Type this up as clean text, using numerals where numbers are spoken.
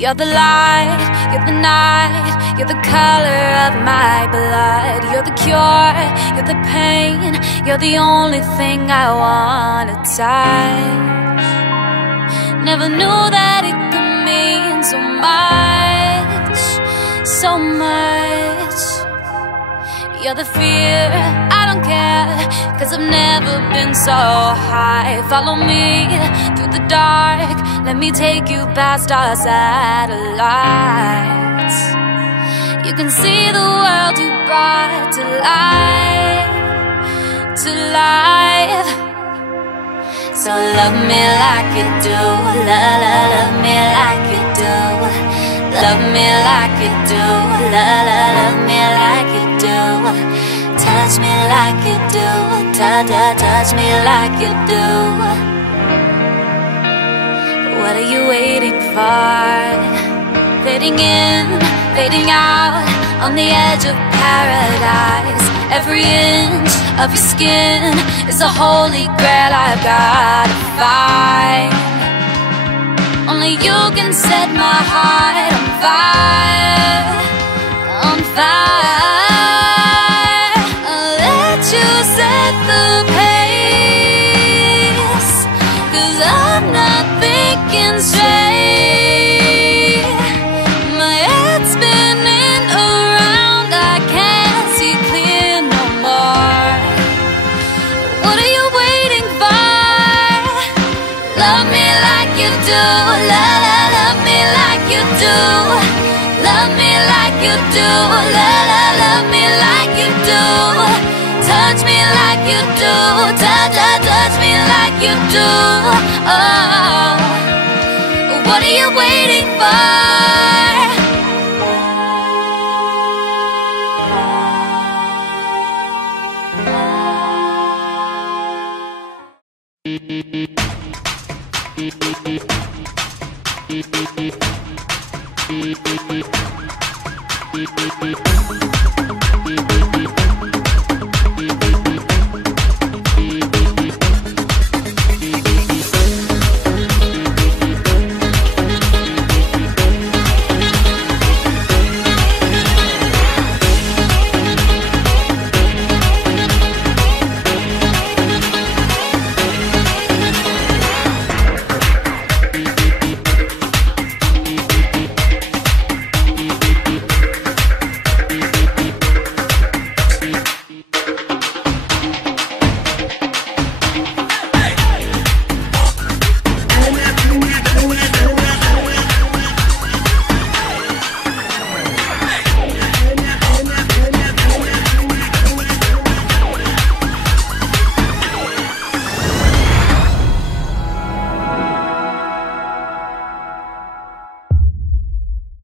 You're the light, you're the night, you're the color of my blood. You're the cure, you're the pain, you're the only thing I wanna touch. Never knew that it could mean so much, so much. You're the fear, I don't care, 'cause I've never been so high. Follow me through the dark, let me take you past our satellites. You can see the world you brought to life, to life. So love me like you do, love me like you do. Love me like you do, love me like you do. Touch me like you do, touch me like you do. What are you waiting for? Fading in, fading out, on the edge of paradise. Every inch of your skin is a holy grail I've gotta find. Only you can set my heart on fire, on fire. I'll let you set the pace, 'cause I'm not thinking straight. My head's spinning around, me like you do. Love me like you do. Love me like you do. Touch me like you do. Touch me like you do. Oh, what are you waiting for?